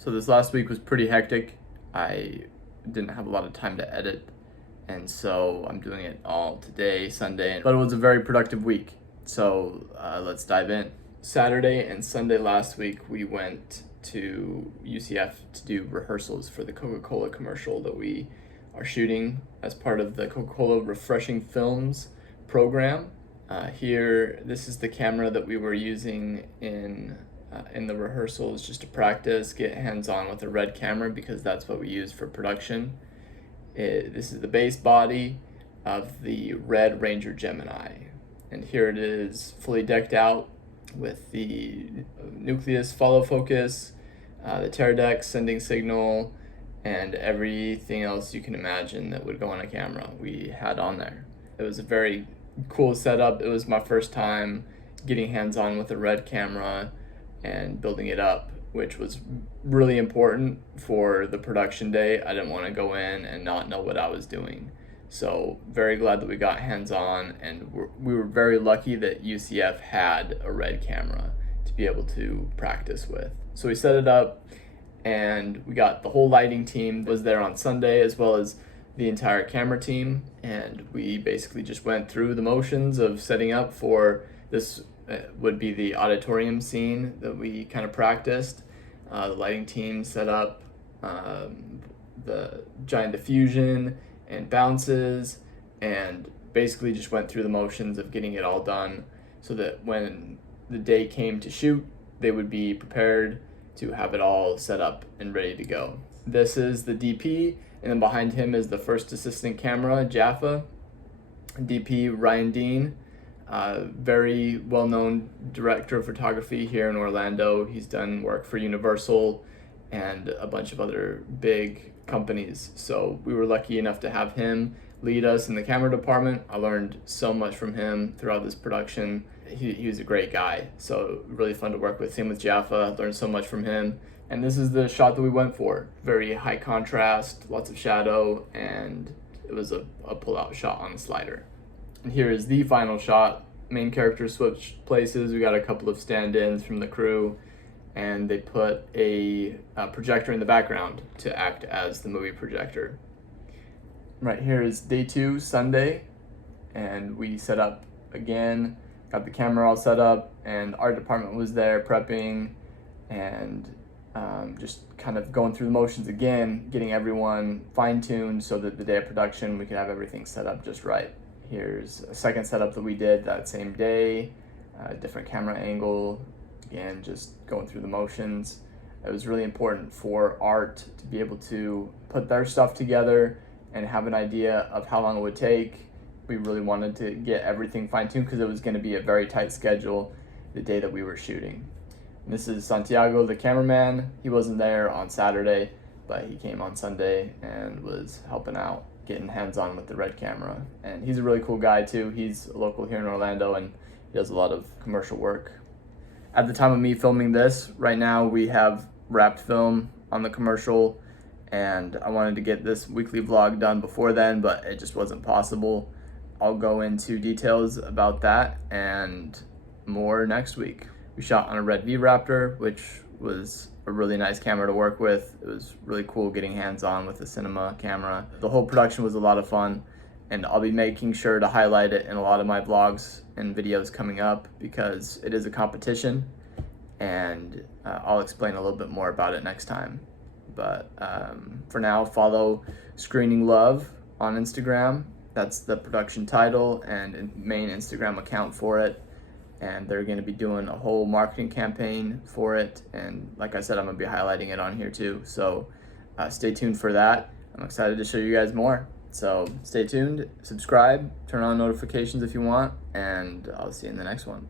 So this last week was pretty hectic. I didn't have a lot of time to edit, and so I'm doing it all today, Sunday, but it was a very productive week. So let's dive in. Saturday and Sunday last week, we went to UCF to do rehearsals for the Coca-Cola commercial that we are shooting as part of the Coca-Cola Refreshing Films program. Here, this is the camera that we were using in the rehearsals just to practice, get hands-on with the RED camera because that's what we use for production. This is the base body of the RED Ranger Gemini. And here it is fully decked out with the nucleus follow focus, the teardeck sending signal, and everything else you can imagine that would go on a camera we had on there. It was a very cool setup. It was my first time getting hands-on with a RED camera and building it up, which was really important for the production day. I didn't want to go in and not know what I was doing. So very glad that we got hands-on, and we were very lucky that UCF had a RED camera to be able to practice with. So we set it up, and we got the whole lighting team was there on Sunday, as well as the entire camera team, and we basically just went through the motions of setting up for this. Would be the auditorium scene that we kind of practiced. The lighting team set up the giant diffusion and bounces, and basically just went through the motions of getting it all done so that when the day came to shoot, they would be prepared to have it all set up and ready to go. This is the DP, and then behind him is the first assistant camera, Jaffa. DP Ryan Dean, very well-known director of photography here in Orlando. He's done work for Universal and a bunch of other big companies. So we were lucky enough to have him lead us in the camera department. I learned so much from him throughout this production. He was a great guy, so really fun to work with. Same with Jaffa, learned so much from him. And this is the shot that we went for. Very high contrast, lots of shadow, and it was a pull-out shot on the slider. And here is the final shot. Main characters switched places. We got a couple of stand-ins from the crew, and they put a projector in the background to act as the movie projector. Right here is day 2, Sunday, and we set up again, got the camera all set up, and art department was there prepping and just kind of going through the motions again, getting everyone fine-tuned so that the day of production we could have everything set up just right. Here's a second setup that we did that same day, different camera angle, again, just going through the motions. It was really important for art to be able to put their stuff together and have an idea of how long it would take. We really wanted to get everything fine-tuned because it was going to be a very tight schedule the day that we were shooting. And this is Santiago, the cameraman. He wasn't there on Saturday, but he came on Sunday and was helping out, getting hands-on with the RED camera. And he's a really cool guy too. He's a local here in Orlando, and he does a lot of commercial work. At the time of me filming this, right now we have wrapped film on the commercial, and I wanted to get this weekly vlog done before then, but it just wasn't possible. I'll go into details about that and more next week. We shot on a RED V-Raptor, which was a really nice camera to work with. It was really cool getting hands-on with the cinema camera. The whole production was a lot of fun, and I'll be making sure to highlight it in a lot of my vlogs and videos coming up because it is a competition, and I'll explain a little bit more about it next time. But for now, follow Screening Love on Instagram. That's the production title and main Instagram account for it. And they're going to be doing a whole marketing campaign for it. And like I said, I'm going to be highlighting it on here too. So stay tuned for that. I'm excited to show you guys more. So stay tuned, subscribe, turn on notifications if you want, and I'll see you in the next one.